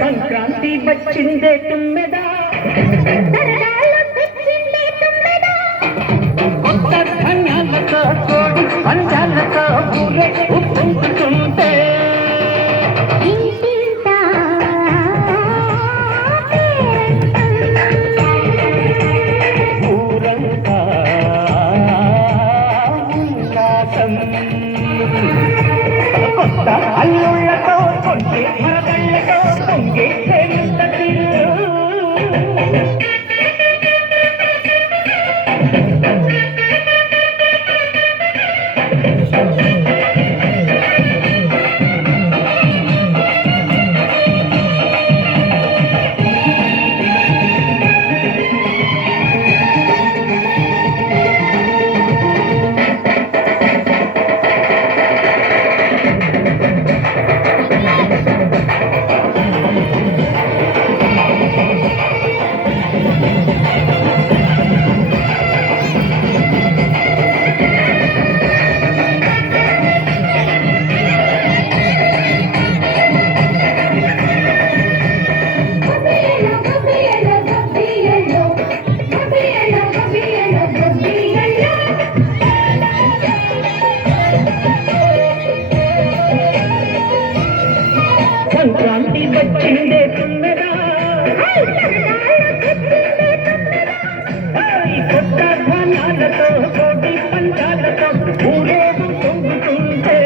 సంక్రాంతి వచ్చిందే తుమ్మెదా కొత్త ధాన్యాలతో కోడి పంచాలతో పూలే ఉప్పుకుంటుంటే ఊరంతా ఉల్లాసం కొత్త అల్లుళ్ళతో కొంటే మరదళ్ళతో పొంగే ప్రేమంత తీరు సంక్రాంతి వచ్చిందే తుమ్మెదా కొత్త ధాన్యాలతో కోటి పంచాలతో ఊరేగు పొంగుతుంటే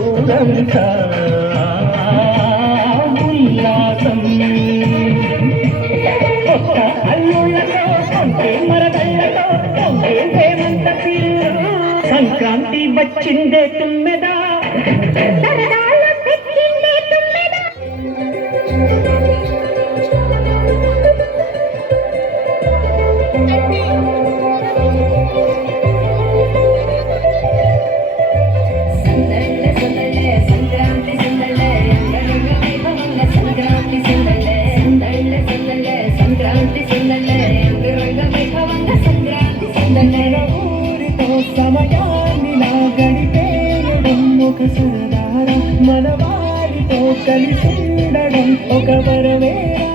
ఊరంతా ఉల్లాసం కొత్త అల్లుళ్ళతో కొంటే మరదళ్ళతో పొంగే ప్రేమంత తీరు సంక్రాంతి వచ్చిందే తుమ్మెదా సమయాన్నిలా గడిపేయడం ఒక సరదారా మన వారితో కలిసి ఉండడం ఒక వరమేరా